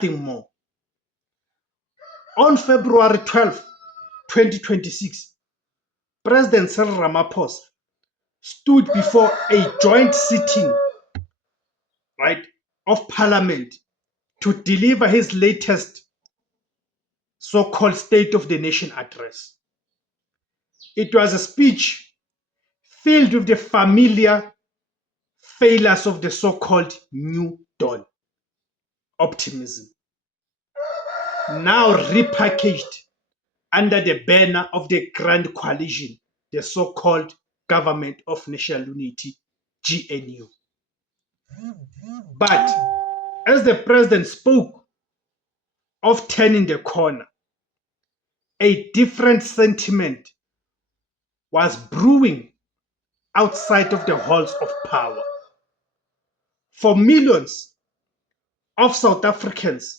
nothing more. On February 12, 2026, President Cyril Ramaphosa stood before a joint sitting, of Parliament to deliver his latest so-called State of the Nation address. It was a speech filled with the familiar failures of the so-called New Dawn optimism, now repackaged under the banner of the Grand Coalition, the so-called Government of National Unity, GNU. But as the president spoke of turning the corner, a different sentiment was brewing outside of the halls of power. For millions of South Africans,